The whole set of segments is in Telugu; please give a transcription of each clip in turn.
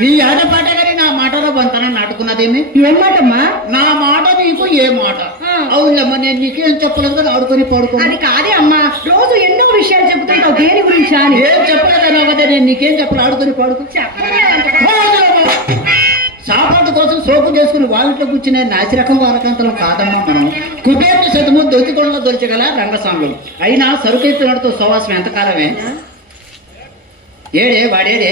నీ ఆటపాట గారి నా మాటలో బంతనం నాటుకున్నదేమి? ఏం మాటమ్మా? నా మాట నీకు ఏ మాట? అవునమ్మా, నేను నీకేం చెప్పలేదు కదా, ఆడుకొని పడుకో. అది కాదే అమ్మా, రోజు ఎన్నో విషయాలు చెబుతుంటావు దేని గురించి అని. ఏం చెప్పలేదన్నా కదా, నేను నీకేం చెప్పలే, ఆడుకొని పడుకో. సాపాటు కోసం సోపు చేసుకుని వాళ్ళతో కూర్చునే నాసిరకం వారకాంతలం కాదమ్మా మనం. కుబేర్ని శతము దొరికికొండలో దొరిచగల రంగస్వాములు అయినా సరుకైతున్నతో సోవాసం ఎంతకాలమే? ఏడే వాడేడే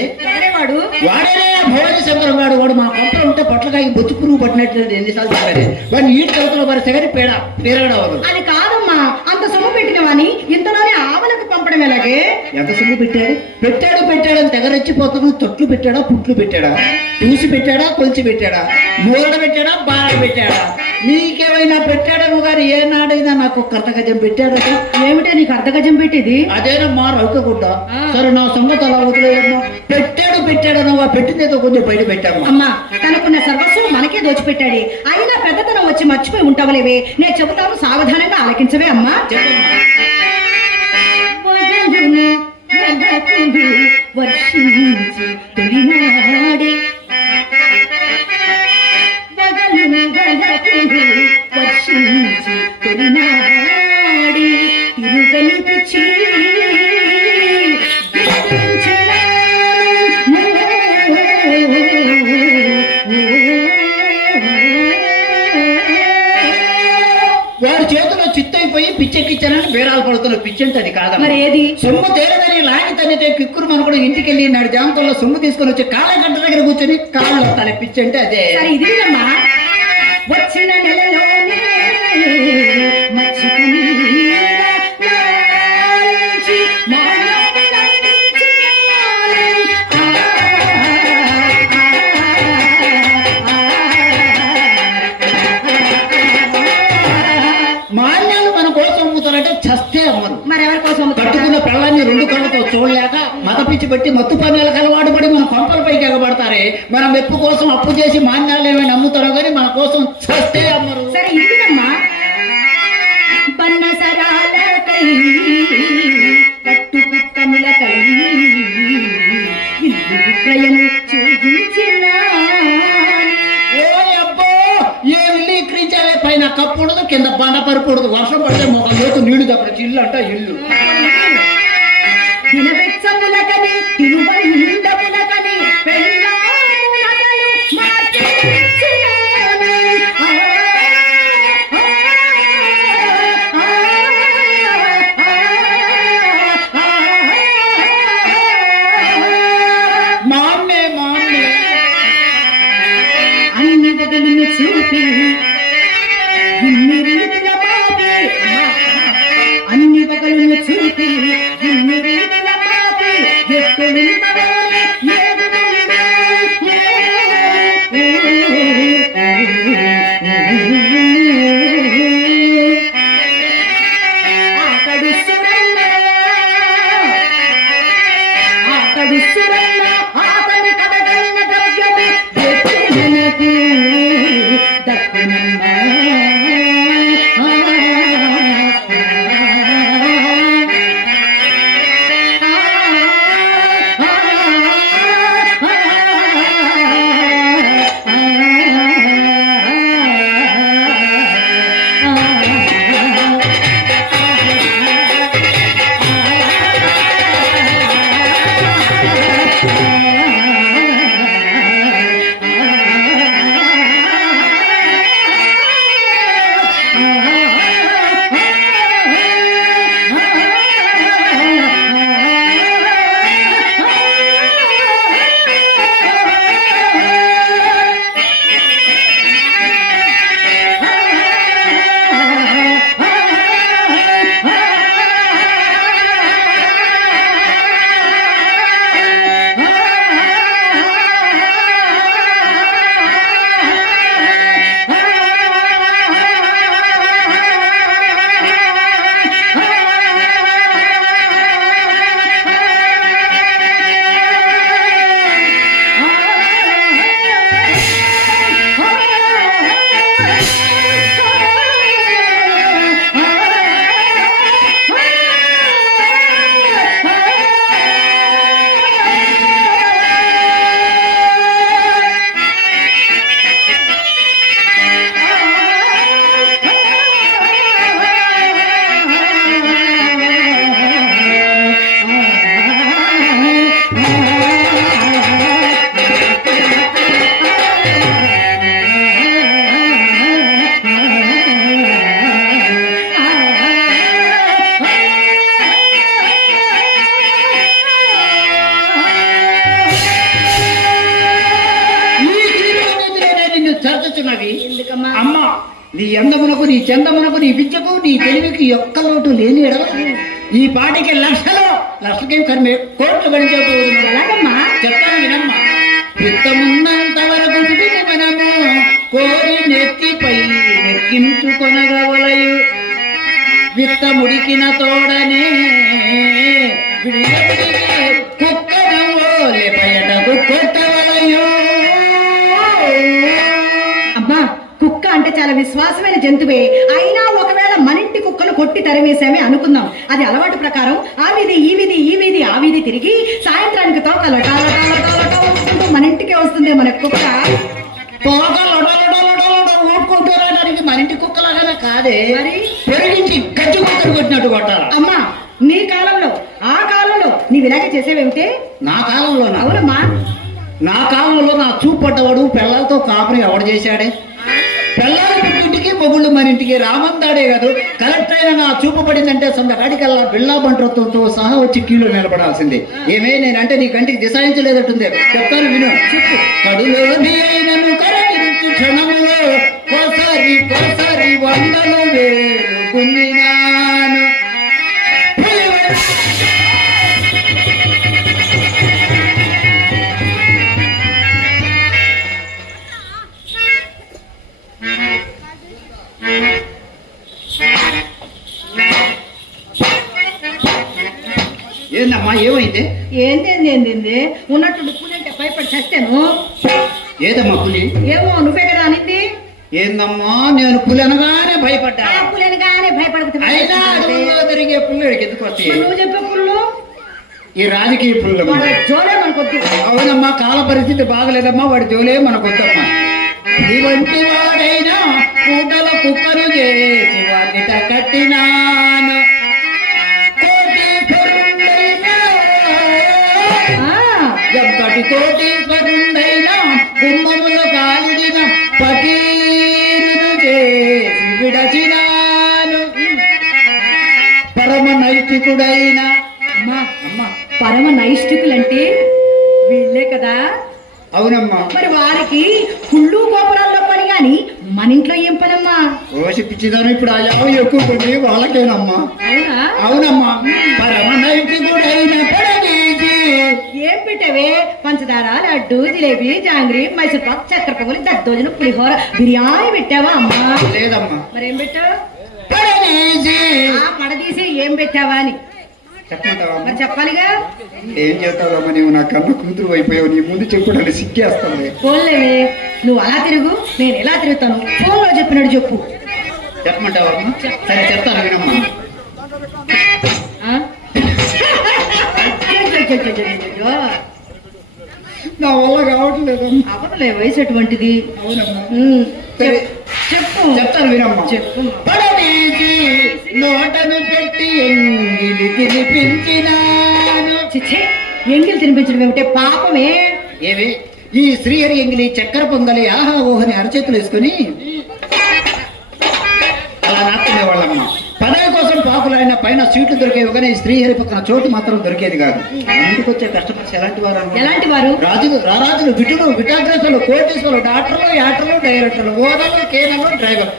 వాడు వాడేడే భవానీ శంకరం వాడు మా కొంపలో ఉంటే పొట్లకాయ బొచ్చు పురుగు పట్టినట్టు ఎన్నిసార్లు చెప్పాడే. వాడిని నీటి కలుపులో పరిస్తే కానీ పేరగడం అవ్వదు. అది కాదమ్మా, అంత సొమ్ము పెట్టినవని ఇంతలోనే ఆవులకు పంపడం ఎలాగే? ఎంత సొమ్ము పెట్టాడు అని తెగరెచ్చిపోతున్నా. తొట్లు పెట్టాడా, పుట్లు పెట్టాడా, చూసి పెట్టాడా, కొలిచి పెట్టాడా, మూలన పెట్టాడా, బాగా పెట్టాడా? నీకేమైనా పెట్టాడేమో కానీ ఏనాడైనా నాకు కర్తగజం పెట్టాడట. ఏమిటే నీకు అర్ధగజం పెట్టేది? అదేనమ్మా రౌకగుడ్డ. సరే నా సంగతి అలా వదిలేయమ్మా. పెట్టాడనవా, పెట్టిందేదో కొంచెం బయట పెట్టాము. అమ్మా, తనకున్న సర్వస్వం మనకే దోచిపెట్టాడు. అయినా పెద్దతనం వచ్చి మర్చిపోయి ఉంటావులేవే. నేను చెబుతాను, సావధానంగా ఆలకించవే అమ్మా. వర్షించి తొలినాడే వర్షించి తొలినాడే తిరుగని పిచ్చి వాడి చేతిలో చిత్తైపోయి పిచ్చెక్కిచ్చానని బేరాలు పడుతున్న పిచ్చెంటే అది కాదా? మరి ఏది? సొమ్ము తేరదని లాగి తనితే కిక్కురు మన కూడా ఇంటికి వెళ్ళి నాడు జామతంలో సొమ్ము తీసుకొని వచ్చి కాళ్ళ గంట దగ్గర కూర్చొని కాళ్ళు తన పిచ్చెంటే అదే. సరే ఇదిమ్మా, వచ్చిన నెలలోనే మాన్యాలు మన కోసం అమ్ముతారంటే చస్తే అమ్మరు. మరెవరి కోసం? కట్టుకున్న పిల్లల్ని రెండు కళ్ళతో చూడలేక మత పిచ్చి పెట్టి మత్తు పానీయాలకు అలవాటు పడి మన కొంపలపైకి ఎగబడతారే. మన మెప్పు కోసం అప్పు చేసి మాన్యాలు ఏమైనా అమ్ముతారో కానీ మన కోసం చస్తే అమ్మరు. సరే ఇదినమ్మా, పన్నసరాలకై కట్టు పుట్టములకై ఇల్లు విక్రయము చేయించిన పైన కప్పుడదు, కింద బండ పరుపుడదు. వర్షం పడితే మొక్క లోతు నీళ్లు తప్పదు. ఇల్లు అంట ఇల్లు. దినవెచ్చములకని తిరువండములకని పెళ్ళాములకలు మామ్మే అన్ని బదులు చూపి ఇన్ని రీతుల పాపి, అన్ని బగలను చూపి ఇన్ని రీతుల పాపి ఆకడు సురన్న ఆతని కడగైన ద్రవ్యము మనకు దక్కునమ్మా. నీ అందమునకు నీ చందమునకు నీ విద్యకు నీ తెలివికి ఒక్క లోటు లేని ఎడల ఈ పాటికి లక్షలకేం కర్మే కోట్లు గణించకపోదు. ఎలాగమ్మా? చెప్తాను వినమ్మా. విత్తమున్నంత వరకు విని మనము కోరి నెత్తిపై నెక్కించుకొనగవలయు, విత్తముడికిన తోడనే కుక్కనవోలే బయటకు కొట్టవలయు. అమ్మా, కుక్క అంటే చాలా విశ్వాసమైన జంతువే. అయినా ఒకవేళ మనింటి కుక్కలు కొట్టి తరివేసామే అనుకుందాం. అది అలవాటు ప్రకారం ఆ వీధి ఈ వీధి ఈ వీధి ఆ వీధి తిరిగి సాయంత్రానికి తోకలు మన ఇంటికే వస్తుంది మన కుక్క. ఊరుకుంటారానికి మన ఇంటి కుక్కలాగానే కాదే, మరి పెరిగించి గజ్జి కుక్కలు కొట్టినట్టు కొట్టాలి. అమ్మా, నీ కాలంలో ఆ కాలంలో నీవు ఇలాగే చేసేవేమిటే? నా కాలంలో అవునమ్మా, నా కాలంలో నా చూపడ్డవాడు పిల్లలతో కాపురి ఎవడు చేశాడే? పిల్లలు పుట్టింటికి మొగుళ్ళు మన ఇంటికి రామందాడే కాదు. కరెక్ట్ అయిన నా చూపు పడిందంటే సందకాడికల్లా బిళ్ళా బంట్రత్వంతో సహా వచ్చి కీలో నిలబడాల్సిందే. ఏమే నేనంటే నీ కంటికి దిశాయించలేదట్టుంది. చెప్తాను విను. చెప్పు. కడులోని అయినను కరగించు క్షణములో కోసారి కోసారి వందలు వేలు గుంజినాను. ఏందమ్మా ఏమైంది? ఏంది ఉన్నట్టు పులంటే భయపడి చచ్చాను. ఏదమ్మా పులి? ఏమో నువ్వే కదా అనింది. ఏందమ్మా నేను పులి అనగానే భయపడ్డా. పులనగానే భయపడకు. అయినా అడవుల్లో తిరిగే పుల్లడికి ఎందుకు వస్తాయి? నువ్వు చెప్పే పుల్లు ఈ రాజకీయ పుల్ల జోలే మనకొద్దు. అవునమ్మా, కాల పరిస్థితి బాగలేదమ్మా, వాడి జోలే మనకొద్దమ్మా. ఇవంటి వాడైనా కూటల కుక్కను చేసి వాటిట కట్టినాను. ఎంతటి కోటీశ్వరుండైనా గుమ్మములు కాలిన పకీరును చేసి విడచినాను. పరమ నైతికుడైన అమ్మా, పరమ నైష్టికులంటే వీళ్ళే కదా? అవునమ్మా. మరి వారికి కుళ్ళు గోపురాల్లో పని గాని మన ఇంట్లో ఏం పనమ్మా? ఓసి పిచ్చిదాను. ఇప్పుడు ఆ యావ ఎక్కువ కొన్ని వాళ్ళకేనమ్మా. అవునా? అవునమ్మా. పరమ నైతికుడైన పడనీకి ఏం పెట్టావే? పంచదార, లడ్డు, జిలేబీ, జాంగ్రీ, మైసూర్ పాక్, చక్కెర పొంగలి, దద్దోజనం, పులిహోర, బిర్యానీ పెట్టావా అమ్మా? లేదమ్మా. మరేం పెట్టావు? పడనీకి పడదీసి ఏం పెట్టావా అని చెప్పమంటావా? మరి చెప్పాలిగా. ఏం చేస్తావమ్మా, నీవు నా కన్న కూతురు అయిపోయావు. నీ ముందు చెప్పుకోవడానికి సిగ్గేస్తాను. ఫోన్లేవే, నువ్వు అలా తిరుగు, నేను ఎలా తిరుగుతాను. ఫోన్లో చెప్పినట్టు చెప్పు. చెప్పమంటావమ్మా? సరే చెప్తాను వినమ్మా. ఆ? నా వల్ల కావట్లేదమ్మా. అవతలే వయసు అటువంటిది. అవునమ్మా. సరే చెప్పు. చెప్తాను వినమ్మా. చెప్పు. పడనీకి నోటను పెట్టి ఎంగిలి తినిపించినాను. చిచ్చే, ఎంగిలి తినిపించడం ఏమిటే? పాపమే. ఏవి ఈ శ్రీహరి ఎంగిలి చక్కెర పొంగలి ఆహా ఓహని అరచేతులు వేసుకుని అలా నాకునేవాళ్ళమ్మా. పదవి కోసం పాపులైన పైన సీట్లు దొరికేవి కానీ శ్రీహరి పక్కన చోటు మాత్రం దొరికేది కాదు. ఇంటికి వచ్చే కస్టమర్స్ ఎలాంటి వారు? ఎలాంటి వారు? రారాజులు, విటులు, విటాగ్రస్తులు, కోటీసులు, డాక్టర్లు, యాక్టర్లు, డైరెక్టర్లు, ఓనర్లు, కేనర్లు, డ్రైవర్.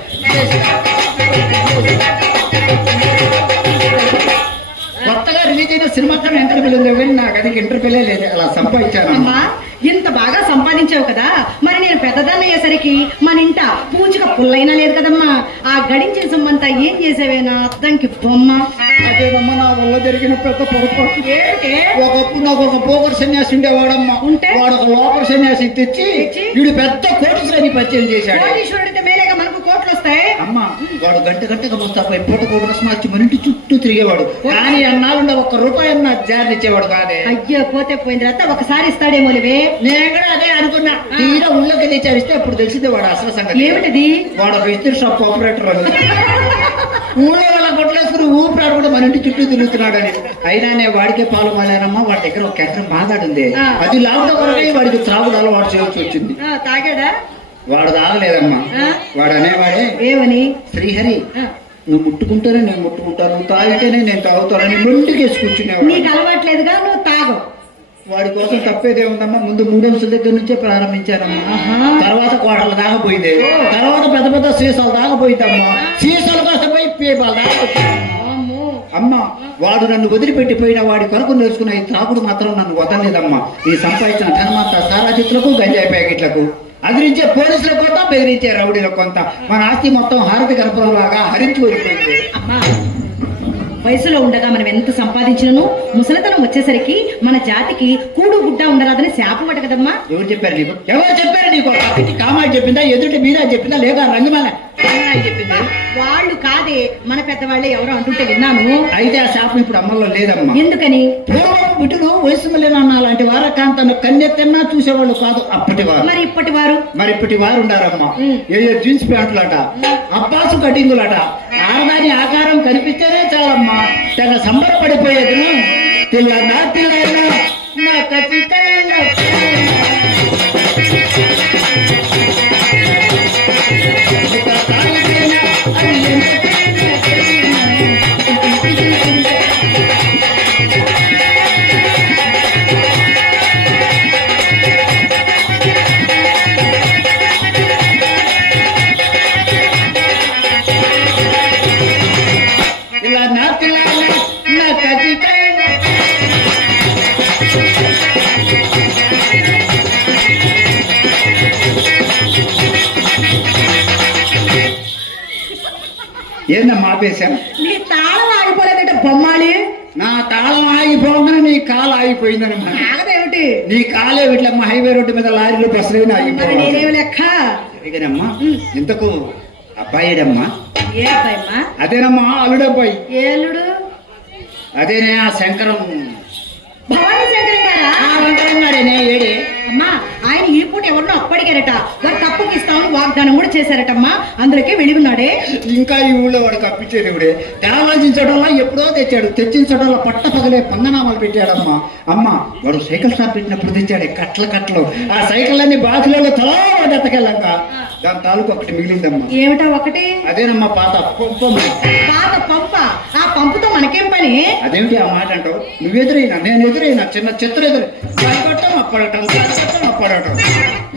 కొత్తగా రిలీజ్ అయిన సినిమాతో ఇంటర్వ్యూలు లేవు కానీ నాకు అది ఇంటర్వ్యూలే లేదు. అలా సంపాదించాను. అమ్మా, ఇంత బాగా సంపాదించావు కదా, మరి నేను పెద్దదాన్ని అయ్యేసరికి మన ఇంట పూచిక పుల్లైనా లేదు కదమ్మా. ఆ గడించిన సొమ్మంతా ఏం చేసావేనా అద్దంకి బొమ్మ? అదేనమ్మా నా వల్ల జరిగిన పెద్ద పొరపాటు. ఏంటే? ఒకప్పుడు నాకు ఒక పోకర్ సన్యాసి ఉండేవాడమ్మా. ఉంటే వాడు ఒక లోపర్ సన్యాసి తెచ్చి వీడు పెద్ద కోటీశ్వరిని పరిచయం చేశాడు. కోటీశ్వరుడితే మేలేగా మనకు కోట్లు వస్తాయి. అమ్మా, వాడు గంటగా ముస్తాపై పూట కోట మార్చి మన ఇంటి చుట్టూ తిరిగేవాడు. కానీ అన్నాళ్ళుండ ఒక్క రూపాయి అన్న జారి ఇచ్చేవాడు కాదే. అయ్యో, పోతే పోయిన తర్వాత ఒకసారి ఇస్తాడేమో లేవే. నేను కూడా అదే అనుకున్నా. తీరా ఊళ్ళోకి తెచ్చారిస్తే అప్పుడు తెలిసిందే వాడు అసలు సంగతి. ఏమిటది? వాడు ఒక ఇస్త్రీ షాప్ ఆపరేటర్ అని. ఊళ్ళో వాళ్ళ కొట్టలేసుకుని ఊపిరాడు కూడా మన ఇంటి చుట్టూ తిరుగుతున్నాడని. అయినానే వాడికే పాలు మాలేనమ్మా. వాడి దగ్గర ఒక ఎకరం మాట్లాడింది. అది లాభం కొరకై వాడికి త్రాగుడు అలవాటు చేయవలసి వచ్చింది. తాగాడా? వాడు తాగలేదమ్మా. వాడు అనేవాడే, ఏమని? శ్రీహరి నువ్వు ముట్టుకుంటేనే నేను ముట్టుకుంటాను, నువ్వు తాగితేనే నేను తాగుతానని మొండికి వేసి కూర్చునేవాడు. నీకు అలవాట్లేదుగా, నువ్వు తాగు. వాడి కోసం తప్పేదే ఉందమ్మా. ముందు 3 అంశాల దగ్గర నుంచే ప్రారంభించానమ్మా. ఆహా. తర్వాత కోడల దాకా పోయింది, తర్వాత పెద్ద పెద్ద సీసాలు దాకా పోయిందమ్మా. సీసాలు కాస్త పోయి పేపాలు దాకా వచ్చింది. అమ్మో. అమ్మ, వాడు నన్ను వదిలిపెట్టిపోయిన వాడి కొరకు నేర్చుకున్న ఈ త్రాగుడు మాత్రం నన్ను వదలలేదమ్మా. ఈ సంపాదించిన ధనమంతా సారా చిత్రకు, గంజాయి ప్యాకెట్లకు, అదిరించే పోలీసులకు కొంత, బెదిరించే రౌడీలకు కొంత, మన ఆస్తి మొత్తం హారతి గర్భం లాగా హరించి వెళ్ళిపోయింది. అమ్మా, వయసులో ఉండగా మనం ఎంత సంపాదించినను ముసలితనం వచ్చేసరికి మన జాతికి కూడు గుడ్డ ఉండరాదని శాపం పట్ట కదమ్మా. ఎవరు చెప్పారు నీకు? ఎవరు చెప్పారు నీకు? కామాయి చెప్పిందా, ఎదుటి మీద చెప్పిందా, లేదా రంగమాల చెప్పిందా? వాళ్ళు కాదే, మన పెద్దవాళ్ళే ఎవరో అంటుంటే విన్నాను. అయితే ఆ శాపం ఇప్పుడు అమల్లో లేదమ్మా. ఎందుకని? పూర్వం బిడ్డలు వయసు మళ్ళీ లాంటి వారకాంతను కన్నెత్తన్నా చూసేవాళ్ళు కాదు అప్పటి వారు. మరి ఇప్పటి వారు? మరి ఇప్పటి వారు ఉండారమ్మా. ఉం. ఏ జీన్స్ ప్యాంట్లట, అబ్బాసు కటింగులట, ఆడదాని ఆకారం కనిపిస్తేనే చాలమ్మా తెగ సంబరపడిపోయేది. తిల్లన్నా తిల్లన్నా నా ఖచ్చితంగా ఏందమ్మా ఆపేశా? నీ తాళం ఆగిపోలేదట బొమ్మాలి. నా తాళం ఆగిపోగానే నీ కాలు ఆగిపోయిందనమ్మా. ఆగదేమిటి? నీ కాలే ఇట్లమ్మా హైవే రోడ్డు మీద లారీలు బస్సులు మరి ఆగిపోయింది. నేనేమి లెక్క? అడిగానమ్మా. ఇంతకు అబ్బాయిడమ్మా? ఏ అబ్బాయమ్మా? అదేనమ్మా అల్లుడబ్బాయి. ఏలుడు? అదేనే ఆ శంకరం. భవానీ శంకరం గారా? అంటాడే ఏడి. అమ్మా, ఆయన ఈ పూట ఎవరినో అప్పడిగారట. వారు తప్పుకి ఇస్తామని వాగ్దానం కూడా చేశారటమ్మా. అందులోకే వెళ్ళి ఉన్నాడే. ఇంకా ఈ ఊళ్ళో వాడు కప్పించేది ఇవిడే. ఆలోచించడంలో ఎప్పుడో తెచ్చాడు, తెచ్చించడంలో పట్ట పగలే పంగనామాలు పెట్టాడమ్మా. అమ్మ, వాడు సైకిల్ షాప్ పెట్టినప్పుడు తెచ్చాడు కట్టలు. ఆ సైకిల్ అన్ని బాతులలో తలా ఎత్తకెళ్ళాక దాని తాలూకు ఒకటి మిగిలిందమ్మా. ఏమిటా ఒకటి? అదేనమ్మా పాత పంపమ్మ. పాత పంప? ఆ పంపుతో మనకేం పని? అదేమిటి ఆ మాట అంటావు? నువ్వు ఎదురైనా, నేను ఎదురైనా, చిన్న చిత్ర ఎదురు అప్పడటం అప్పడటం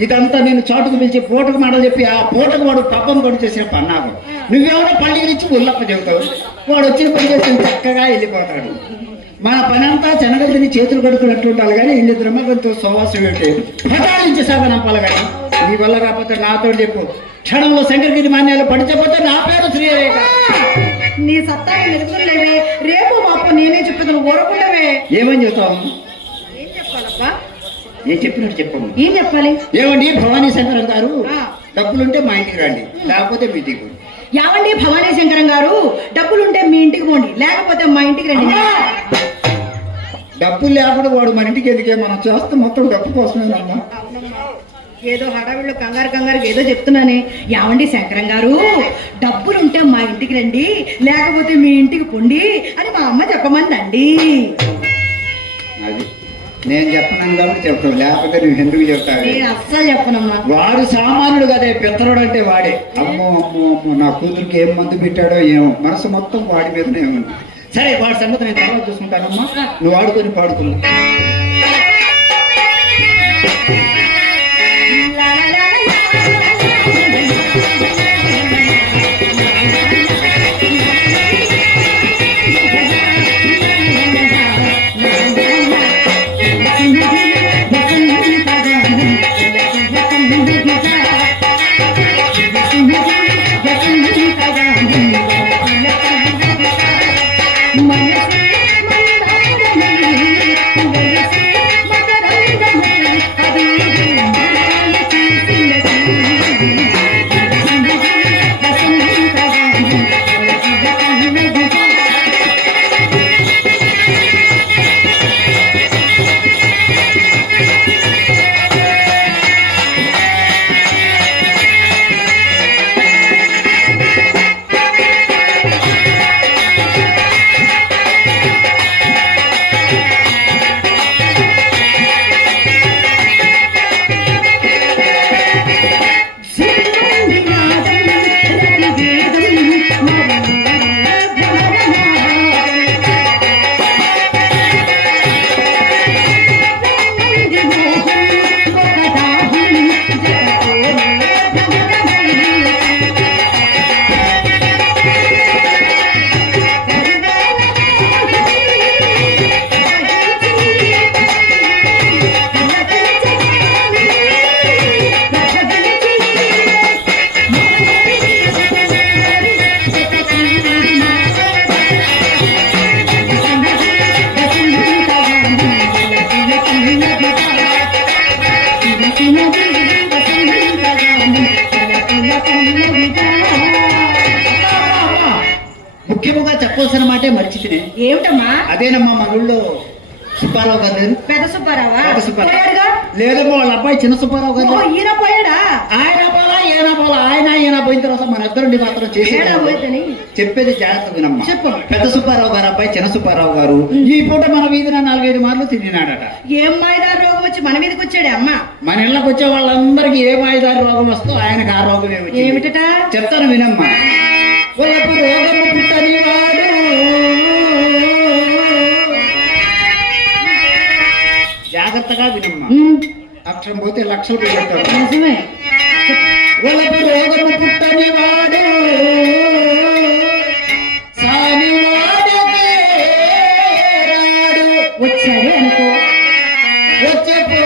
ఇదంతా నేను చాటుకు పిలిచి పూటకు మాటలు చెప్పి ఆ పూటకు వాడు పబ్బం కొడు చేసిన పన్నాగం. నువ్వెవరో పళ్ళిగిరిచ్చి ఉల్లప్ప చెబుతావు. వాడు వచ్చిన పని చేసి చక్కగా వెళ్ళిపోతాడు. మన పని అంతా శనగతిని చేతులు కడుకున్నట్టు ఉండాలి కానీ ఇన్ని ద్రమగంతో సోవాసం ఏంటి పటాలించి సాగనంపాలి. కానీ నీ వల్ల కాకపోతే నాతో చెప్పు. క్షణంలో శంకరగిరి మాన్యాలు పడిచపోతే నా పేరు శ్రీరేఖ. నీ సత్తాన్ని నిలుపులేవే. రేపు మాపు నేనే చెప్పేది, ఊరకుండవే. ఏమని చెప్తావు? ఏం చెప్పాలబ్బా? ఏం చెప్పినట్టు చెప్పము. ఏం చెప్పాలి? ఏమండి భవానీ శంకరం గారు, ఆ. డబ్బులుంటే మా ఇంటికి రండి, లేకపోతే మీ ఇంటికి పోండి. యావండి భవానీ శంకరం గారు, డబ్బులుంటే మీ ఇంటికి పోండి, లేకపోతే మా ఇంటికి రండి. డబ్బులు లేకుండా వాడు మన ఇంటికి ఎందుకే? మనం చేస్తే మొత్తం డబ్బు కోసమేనమ్మా. ఏదో హడావిళ్ళు కంగారు ఏదో చెప్తున్నానే. యావండి శంకరం గారు, డబ్బులుంటే మా ఇంటికి రండి, లేకపోతే మీ ఇంటికి పొండి అని మా అమ్మ చెప్పమందండి. అది నేను చెప్పన్నాను కాబట్టి చెప్తావు, లేకపోతే నువ్వు ఎందుకు చెప్తావు? నేను అస్సలు చెప్పనమ్మా. వాడు సామాన్యుడు కదే, పిత్తరుడు అంటే వాడే. అమ్మో అమ్మో అమ్మో, నా కూతురికి ఏం మందు పెట్టాడో ఏమో, మనసు మొత్తం వాడి మీదనే ఉంది. సరే, వాడి సంగతి నేను తర్వాత చూసుకుంటానమ్మా. నువ్వు ఆడుకొని పాడుకున్నావు. మనసు ముఖ్యముగా చెప్పవలసిన మాటే మర్చితిని. ఏమిటమ్మా? అదేనమ్మా మన ఊళ్ళో సుబ్బారావు గారు లేరు? పెద్ద సుబ్బారావా? పెద్ద సుబ్బారావు పోయాడుగా? లేదమ్మా, వాళ్ళ అబ్బాయి చిన్న సుబ్బారావు గారు ఓ, లేరు? ఈయన పోయాడా? ఆయన పోలా ఈయన పోలా, ఆయన ఈయన పోయిన తర్వాత మన ఇద్దరుండి మాత్రం చేసేది ఏడా పోయిందని? చెప్పేది జాగ్రత్త వినమ్మా. చెప్పు. పెద్ద సుబ్బారావు గారు అబ్బాయి చిన్న సుబ్బారావు గారు ఈ పూట మన వీధిన 4-5 మార్లు తిరిగినాడట. ఏం మాయదారు రోగం వచ్చి మన మీదకి వచ్చాడే అమ్మ? మన ఇళ్ళకి వచ్చే వాళ్ళందరికీ ఏ మాయదారి రోగం వస్తుందో ఆయనకు ఆ రోగమే వచ్చింది. ఏమిటట? చెప్తాను వినమ్మా. వైపు రోగము పుట్టని వాడు జాగ్రత్తగా వినమ్మా. అక్షరం పోతే లక్షలు పోతాడు. నిజమే. వైపు రోగము పుట్టని వాడు సాని వాడకే రాడు. వచ్చాడు అనుకో. వచ్చేపో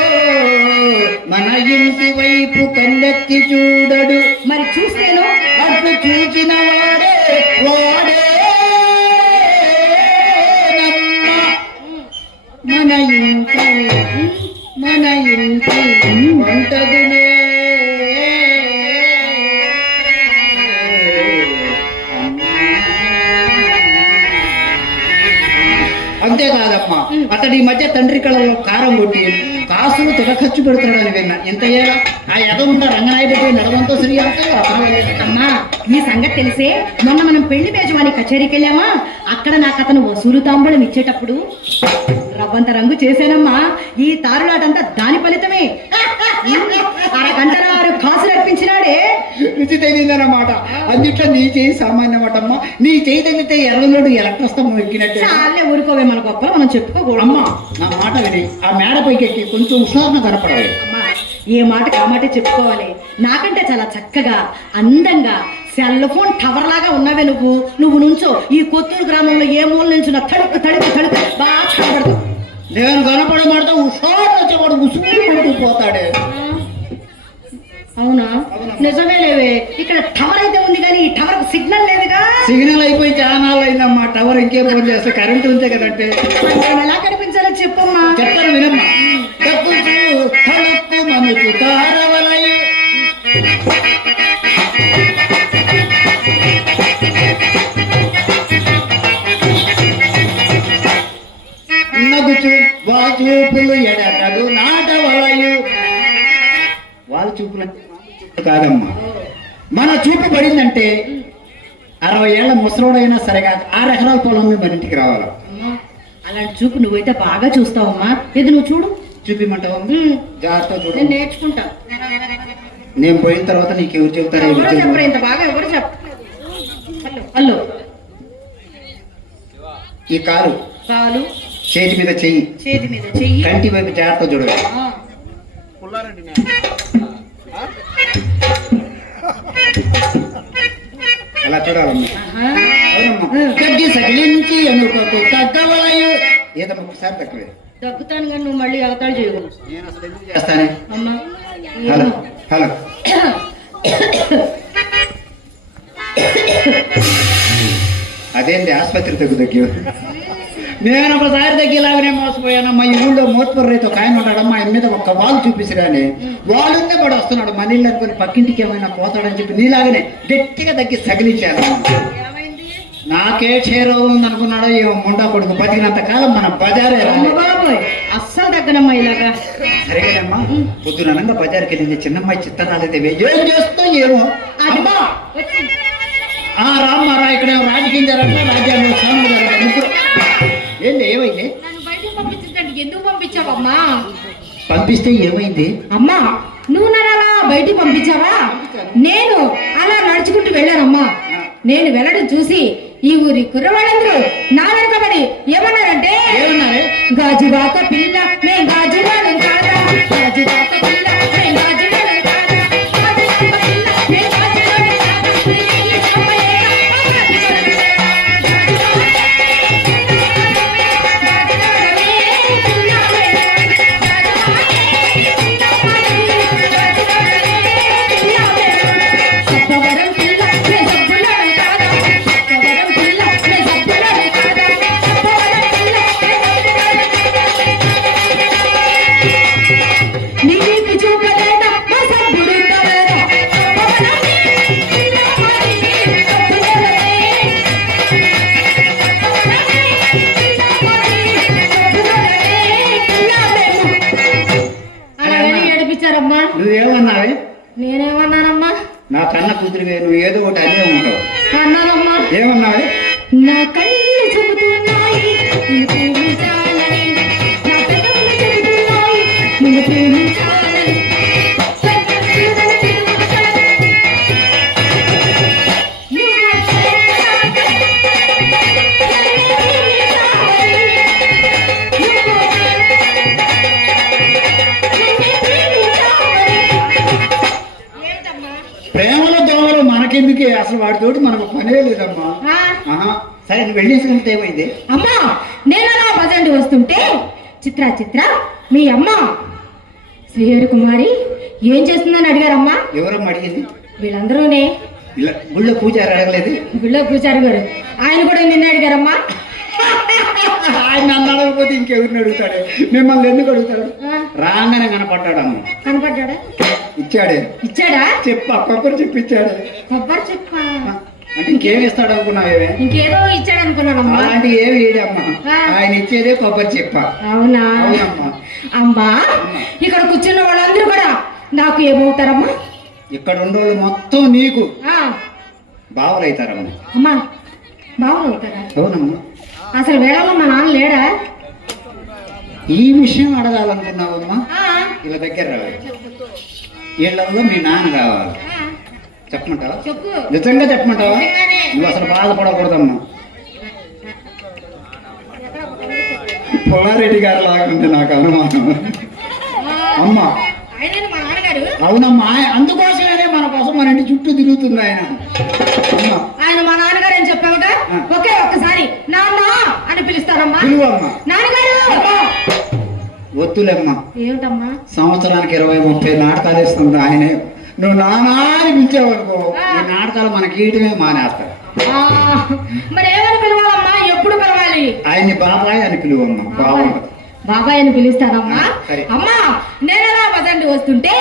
మన ఇంటి వైపు కళ్ళెత్తి చూడడు. మరి చూస్తేను అట్లు చూచిన వాడే వాడే మన ఇంటి వంటదునే. అంతేకాదమ్మా, అతడి ఈ మధ్య తండ్రి కళలో కారం కొట్టి కాసులు తెగ ఖర్చు పెడుతున్నాడని విన్నా. ఎంత అయ్యారా ఆ ఎదమున్న రంగనాయకుడి నడవంతో శ్రీ అంటే అమ్మా, ఈ సంగతి తెలిసే మొన్న మనం పెళ్లి బేజవాని కచేరీకి వెళ్ళామా, అక్కడ నాకు అతను వసూలు తాంబూలం ఇచ్చేటప్పుడు రవ్వంత రంగు చేశానమ్మా. ఈ తారులాటంతా దాని ఫలితమే. అరగంటల 6 కాసులు అర్పించినాడే. రుచి తెలియదన్నమాట. అందుట్లో నీ చేయి సామాన్యమాటమ్మా. నీ చేయి తగిలితే ఎర్రలోడు ఎలక్ట్రస్తంభం ఎక్కినట్టే. చాలే ఊరుకోవే, మన గొప్పలు మనం చెప్పుకోకూడదు. అమ్మా నా మాట విని ఆ మేడ పైకి ఎక్కి కొంచెం ఉష్ణాసన కనపడాలి. అమ్మా, ఏ మాటకి ఆ మాటే చెప్పుకోవాలి. నాకంటే చాలా చక్కగా అందంగా సెల్ ఫోన్ టవర్ లాగా ఉన్నావే నువ్వు నుంచో ఈ కొత్తూరు గ్రామంలో ఏ మూల నుంచి తడుకు తడుకు తడుకు బాగా కనబడతావు. నేను కనపడమాడితే ఉషాడు వచ్చేవాడు ఉసుకుని పడుతూ పోతాడే. అవునా? నిజమే లేవే. ఇక్కడ టవర్ అయితే ఉంది కానీ ఈ టవర్ కు సిగ్నల్ లేదుగా. సిగ్నల్ అయిపోయి చాలా నాళ్ళు అయిందమ్మా. టవర్ ఇంకేం ఫోన్ చేస్తే కరెంట్ ఉంటే కదంటే. నేను ఎలా కనిపించాలో చెప్పమ్మా. చెప్తాను వినమ్మా. తక్కుచు తలుపు మనకు తారవలయు నగుచు వాచూపులు ఎడగదు నాటవలయు. వాళ్ళ చూపులు కాదమ్మా, మన చూపు పడిందంటే 60 ఏళ్ల ముసలోడైనా సరే కాదు 6 ఎకరాల పొలం మీద మన ఇంటికి రావాలి. అమ్మా, అలాంటి చూపు నువ్వైతే బాగా చూస్తావమ్మా. ఇది నువ్వు చూడు. చూపిమంటావు? జాగ్రత్త చూడు. నేను నేర్చుకుంటా. నేను పోయిన తర్వాత నీకు ఎవరు చెబుతారా? ఎవరు చెప్పరు ఇంత బాగా, ఎవరు చెప్ప. హలో, ఈ కారు కాలు చేతి మీద చెయ్యి, చేతి మీద చెయ్యి, కంటి వైపు జాగ్రత్త చూడగా. అలా చూడాలమ్మా. అవునమ్మా. తగ్గి సగిలించి అనుకోకు తగ్గవలయు. ఏదమ్మా ఒకసారి తక్కువే దగ్గుతాను కానీ నువ్వు మళ్ళీ అవతాడు చేయకూడదు. నేను అసలు ఎందుకు చేస్తానే. అమ్మా, హలో హలో. అదేంటి ఆసుపత్రి తగ్గు. నేను ఒకసారి తగ్గిలాగానే మోసపోయానమ్మా. ఈ ఊళ్ళో మోత్పర్ రైతు ఒక ఆయన ఉన్నాడమ్మా. ఆయన మీద ఒక్క వాళ్ళు చూపిసిరానే వాళ్ళుందే పడి వస్తున్నాడు. మన ఇల్లు అనుకుని పక్కింటికి ఏమైనా పోతాడని చెప్పి నీలాగానే గట్టిగా తగ్గి సగిలించాను. నాకే క్షయరోగం ఉంది అనుకున్నాడో ఏమో ముండా కొడుకు. బతికినంత కాలం మన బజారే బాబాయ్ అస్సలు తగ్గనమ్మా ఇలాగా. సరేగానమ్మా. పొద్దుననంగా బజార్కి వెళ్ళింది చిన్నమ్మాయి చిత్త రాలేదేవే. ఏం చేస్తో ఏమో అమ్మా. రామ్మారా ఇక్కడ రాజకీయం జరగట్లా, రాజ్యాంగం స్వామి జరగదు. ఏంటి ఏమైంది? నన్ను బయటకు పంపించండి. ఎందుకు పంపించావమ్మా? పంపిస్తే ఏమైంది? అమ్మా, నువ్వు నన్ను అలా బయటికి పంపించావా? నేను అలా నడుచుకుంటూ వెళ్ళానమ్మా. నేను వెళ్ళడం చూసి ఈ ఊరి కుర్రవాళ్ళందరూ నా వెనకబడి ఏమన్నారంటే, ఏమన్నారే? గాజువాక పిల్ల మే గాజువాను కాదా, గాజువాక పిల్ల మే గాజువాను కాదా, గాజువాక పిల్ల మే గాజువాను కాదా, ఈ చంపలేక నీవి కూతురువే, నువ్వు ఏదో ఒకటి అనే ఉంటావు. అన్నానమ్మా. ఏమన్నావు? నా కళ్ళు చెబుతున్నాయి నిన్ను ప్రేమించాలని, నా పెదవులు చెబుతున్నాయి నిన్ను ప్రేమించాలని. ప్రేమల దోమలు మనకెందుకే, అసలు వాడితోటి మనకు పనే లేదమ్మా. సరే నువ్వు వెళ్ళేసుకుంటే ఏమైంది? అమ్మా నేను అలా బజండి వస్తుంటే చిత్ర చిత్ర మీ అమ్మ శ్రీహరి కుమారి ఏం చేస్తుందని అడిగారమ్మా. ఎవరమ్మా అడిగింది? వీళ్ళందరూనే. ఇలా గుళ్ళో పూజారి అడగలేదు? గుళ్ళో పూజారి గారు ఆయన కూడా నిన్న అడిగారమ్మా. ఆయన నన్ను అడగకపోతే ఇంకెవరిని అడుగుతాడు? మిమ్మల్ని ఎందుకు అడుగుతాడు? రాగానే కనపడ్డాడు అమ్మ. కనపడ్డాడా? ఇచ్చాడే. ఇచ్చాడా? చెప్పా, కొబ్బరి చెప్పి ఇచ్చాడు. కొబ్బరి చెప్పా అంటే ఇంకేమి ఇస్తాడు అనుకున్నావే? ఇంకేదో ఇచ్చాడు అనుకున్నానమ్మా. అలాంటి ఏమి వేయడమ్మా, ఆయన ఇచ్చేదే కొబ్బరి చెప్పా. అవునా? అవునమ్మా. అమ్మా ఇక్కడ కూర్చున్న వాళ్ళందరూ కూడా నాకు ఏమవుతారమ్మా? ఇక్కడ ఉండేవాళ్ళు మొత్తం నీకు బావలు అవుతారమ్మా. అమ్మా బావలు అవుతారా? అవునమ్మా. అసలు వేళలో మా నాన్న లేడా? ఈ విషయం అడగాలనుకున్నావమ్మా. ఇలా దగ్గర రావాలి. వీళ్ళలో మీ నాన్న కావాలి. చెప్పమంటావా? చెప్పు. నిజంగా చెప్పమంటావా? నువ్వు అసలు బాధపడకూడదమ్మా. పుల్లారెడ్డి గారు లాగుంది నాకు అనుమానం. అమ్మా అవునమ్మా, అందుకోసమే మన కోసం మన ఇంటి చుట్టూ తిరుగుతుంది ఆయన. ఆయన మా నాన్నగారు అని చెప్పావుగా, ఒకే ఒక్కసారి నాన్న అని పిలుస్తారమ్మా. పిలువమ్మా. నాన్నగారు. వద్దులేమ్మా. ఏమిటమ్మా? సంవత్సరానికి 20-30 నాటకాలు వేస్తుంది ఆయనే. నువ్వు నానా అని పిలిచావనుకో, ఈ నాటకాలు మనకి గీయటమే మానేస్తారు. మరి ఏమని పిలవాలమ్మా? ఎప్పుడు పిలవాలి? ఆయన్ని బాబాయ్ అని పిలువమ్మా. బాబాయ్ అని పిలుస్తానమ్మా. అమ్మా నేను ఎలా బజండి వస్తుంటే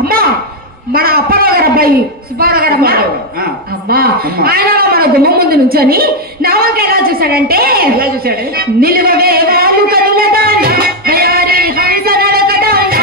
అమ్మా మన అప్పారావు గారు అబ్బాయి సుబ్బారావు గారు అమ్మా ఆయన మన గుమ్మం ముందు నుంచొని నా వంక ఎలా చూశాడంటే, నిలువవే వాళ్ళు కనులదానా తయారీ హంస నడకదానా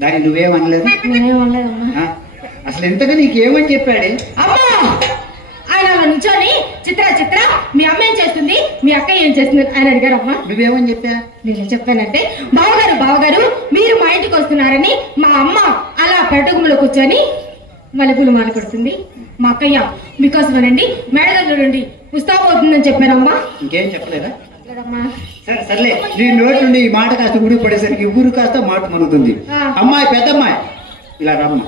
దాన్ని నువ్వేమనలేదు? అసలు ఎంతగా నీకేమని చెప్పాడే? అమ్మా ఆయన అలా నుంచొని చిత్ర చిత్ర మీ అమ్మ ఏం చేస్తుంది, మీ అక్క ఏం చేస్తుంది ఆయన అడిగారమ్మా. నువ్వేమని చెప్పా? నేనేం చెప్పానంటే, బావగారు మీరు మా ఇంటికి వస్తున్నారని మా అమ్మ అలా పెట్టుగుములో కూర్చొని మల్లెపూలు మాల కొడుతుంది. మా అక్కయ్య మీకోసమేనండి మేడగదిలో నుండి పుస్తకం అవుతుందని చెప్పారమ్మా. ఇంకేం చెప్పలేదా? సరే సర్లే, నీ నోటి నుండి ఈ మాట కాస్త ఊడి పడేసరికి ఊరు కాస్త మాట మనుగుతుంది. అమ్మాయి పెద్దమ్మాయి ఇలా రమ్మ.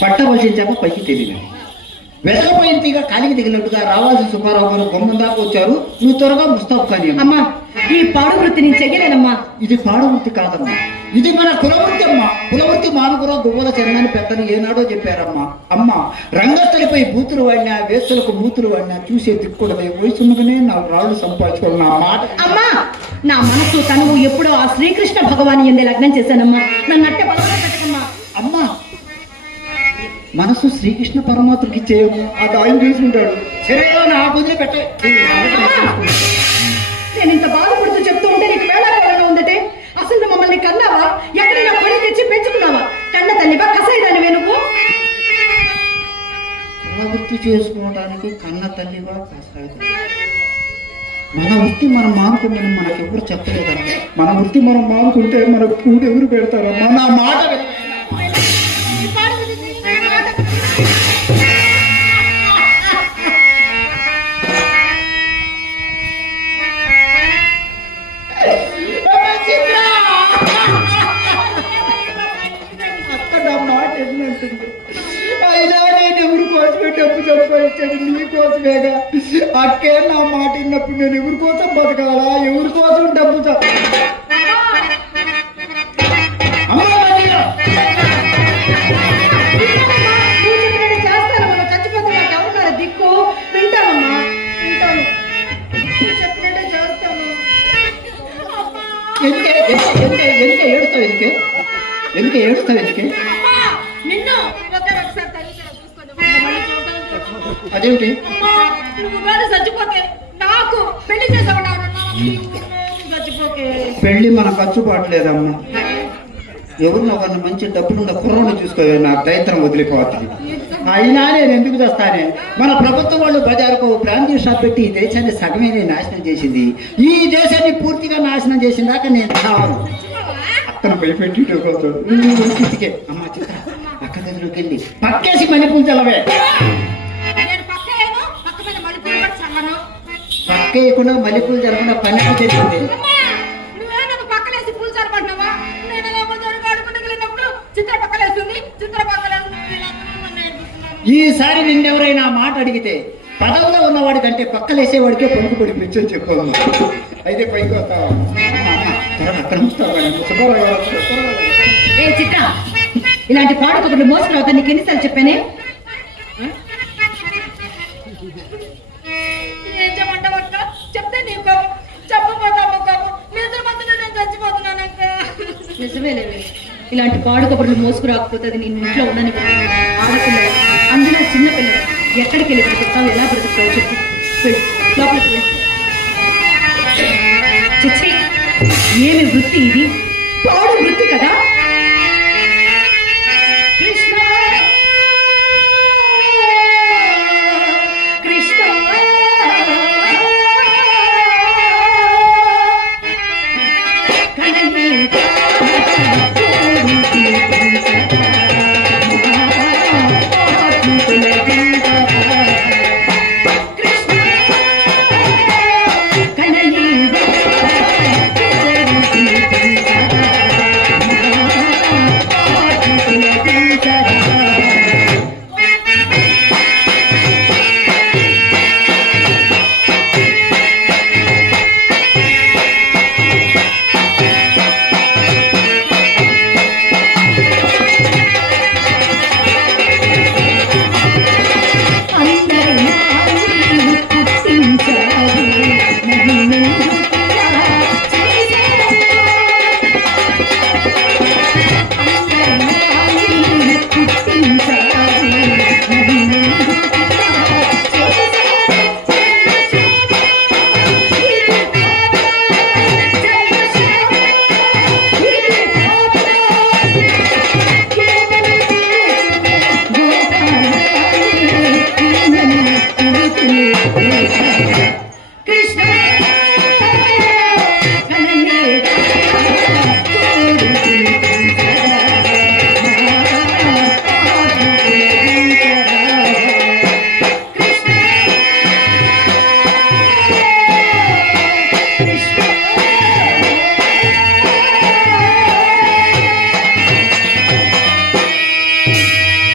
పట్టవలసిన చేప పైకి తెలియదు. వెతకపోయిన తీగ కాలికి తగిలినట్టుగా రావాల్సిన సుబ్బారావు గారు బొమ్మ దాకా వచ్చారు. నువ్వు త్వరగా ముస్తాబు కానీ. అమ్మా ఈ పాడు వృత్తి నేను చెయ్యలేనమ్మా. ఇది పాడు వృత్తి కాదమ్మా, ఇది మన కులవృత్తి అమ్మా. కులవృత్తి మానుకురా గువ్వల చరణాన్ని పెద్దలు ఏనాడో చెప్పారమ్మా. అమ్మ రంగస్థలిపై బూతులు వాడినా వేస్తులకు బూతులు వాడినా చూసే దిక్కుడమే. వయసున్నగానే నాకు రాళ్ళు సంపాదించుకోవాలి నా మాట. అమ్మా నా మనసు తనువు ఎప్పుడో ఆ శ్రీకృష్ణ భగవాని ఎందే లగ్నం చేశానమ్మా. నన్ను అట్టే బలవంతం పెట్టకమ్మా. అమ్మా మనసు శ్రీకృష్ణ పరమాత్మకి ఇచ్చేయమ్మా, అది ఆయన తీసుకుంటాడు. సరే నా కుదిరి పెట్టే. నేను ఇంత బాధపడుతూ చెప్తూ ఉంటే నీకు వేళాకోళంగా ఉందటే. అసలు మమ్మల్ని కన్నావా? ఎక్కడైనా పని తెచ్చి పెంచుకున్నావా? కన్న తల్లివా కసాయిదానివే నువ్వు? వృత్తి చేసుకోవడానికి కన్న తల్లివా కసాయిదా? మన వృత్తి మనం మానుకుంటాం, మనకెవరు చెప్పలేదమ్మా. మన వృత్తి మనం మానుకుంటే మనకు కూడు ఎవరు పెడతారమ్మా? నా మాట అయినా నేను ఎవరి కోసమే డబ్బు సంపాదించాను, నీ కోసమేగా. అక్కే నా మాట విన్నప్పుడు నేను ఎవరి కోసం బతకాలా? ఎవరి కోసం డబ్బు ఎందుకే ఏడుస్తావు ఎందుకే? అమ్మా, నిన్ను ఒకే ఒకసారి తల్లిదండ్రులు చూసుకొని మళ్ళీ చూడడానికి. అదేమిటి? అమ్మా, నువ్వు కానీ చచ్చిపోతే నాకు పెళ్లి చేసావు చచ్చిపోకే. పెళ్లి మన ఖర్చు పడలేదమ్మా. ఎవరినో ఒకరిని మంచి డబ్బులున్న కుర్రను చూసుకోవే, నా దరిద్రం వదిలిపోతాను. అయినా నేను ఎందుకు చేస్తానే? మన ప్రభుత్వం వాళ్ళు బజారుకు బ్రాందీ షాప్ పెట్టి ఈ దేశాన్ని సగమే నాశనం చేసింది. ఈ దేశాన్ని పూర్తిగా నాశనం చేసిన దాకా నేను కావాలి. అతను భయపెట్టి కిటికే అమ్మ చిత్ర అక్క గదిలోకి వెళ్ళి పక్కేసి మల్లెపూలు చల్లవే. నేను పక్క ఏమో పక్క మీద మళ్ళీ పూలు చల్లను. పక్కేయకుండా మల్లెపూలు చల్లకుండా పన్నెండు చేసింది. అమ్మా, నువ్వే నన్ను పక్కలేసి పూలు చల్లమంటున్నావా? నేను ఎలా పడతాను ఆడుకుంటూ వెళ్ళినప్పుడు చిత్ర పక్కలేస్తుంది, చిత్ర పక్కలేస్తుంది. ఈసారి నిన్నెవరైనా మాట అడిగితే పదవిలో ఉన్నవాడి కంటే పక్కలేసేవాడికే పొంగు పడి పిచ్చని చెప్పాము. అయితే పైకి వస్తావా? అక్కడ ఏ చిత్ర, ఇలాంటి పాడుకొకటి మోసుకురావుతా నీకు ఎన్నిసార్లు చెప్పానే? ఏం చెప్పంటావు అక్క? చెప్తే నీకు కోపం, చెప్పపోతావు కోపం. నిద్ర మధ్యలో నేను చచ్చిపోతున్నాను అక్క. నిజమేలేవే, ఇలాంటి పాడుకొకటి మోసుకురాకపోతే అది నేను ఇంట్లో ఉండని ఆడపిల్ల, అందులో చిన్న పిల్ల. ఎక్కడికి వెళ్ళి బ్రతుకుతావు, ఎలా బ్రతుకుతావు చెప్పు. వెళ్ళు, లోపలికి వెళ్ళు. చిచ్చి, ఏమి వృత్తి ఇది? పాడు వృత్తి కదా.